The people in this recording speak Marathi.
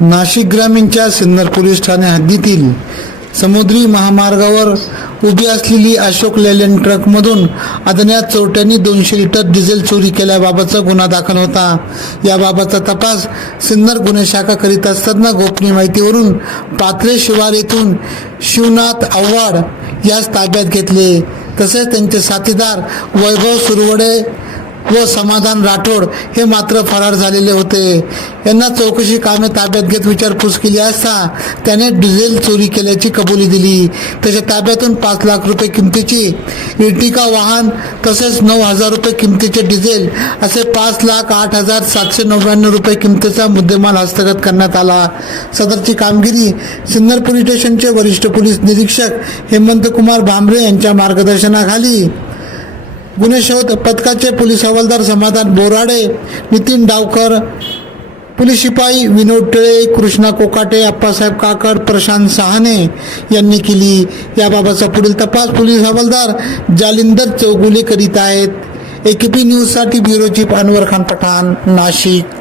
नाशिक ग्रामीणच्या सिन्नर पोलीस ठाणे हद्दीतील समुद्री महामार्गावर उभी असलेली अशोक लेलँड ट्रकमधून अज्ञात चोरट्यांनी 200 लिटर डिझेल चोरी केल्याबाबतचा गुन्हा दाखल होता। याबाबतचा तपास सिन्नर गुन्हे शाखा करीत असताना गोपनीय माहितीवरून पात्रे शिवार येथून शिवनाथ आव्हाड यास ताब्यात घेतले। तसेच त्यांचे साथीदार वैभव सुरवडे व समाधान राठोड हे मात्र फरार झालेले होते। यांना चौकशी कामे ताब्यात घेत विचारपूस केली असता त्याने डिझेल चोरी केल्याची कबुली दिली। त्याच्या ताब्यातून 5 लाख रुपये किमतीची इर्टिका वाहन तसेच 9,000 रुपये किमतीचे डिझेल असे 5,08,799 रुपये किमतीचा मुद्देमाल हस्तगत करण्यात आला। सदरची कामगिरी सिन्नर पोलीस स्टेशनचे वरिष्ठ पोलीस निरीक्षक हेमंत कुमार भांबरे यांच्या मार्गदर्शनाखाली गुन्हे शोध पथकाचे पोलीस हवालदार समाधान बोराडे, नितीन डावकर, पोलीस शिपाई विनोद टिळे, कृष्णा कोकाटे, अप्पासाहेब काकड, प्रशांत सहाने यांनी केली। याबाबतचा पुढील तपास पोलीस हवालदार जालिंदर चौगुले करीत आहेत। AKP न्यूज साठी ब्युरो चीफ अनवर खान पठाण, नाशिक।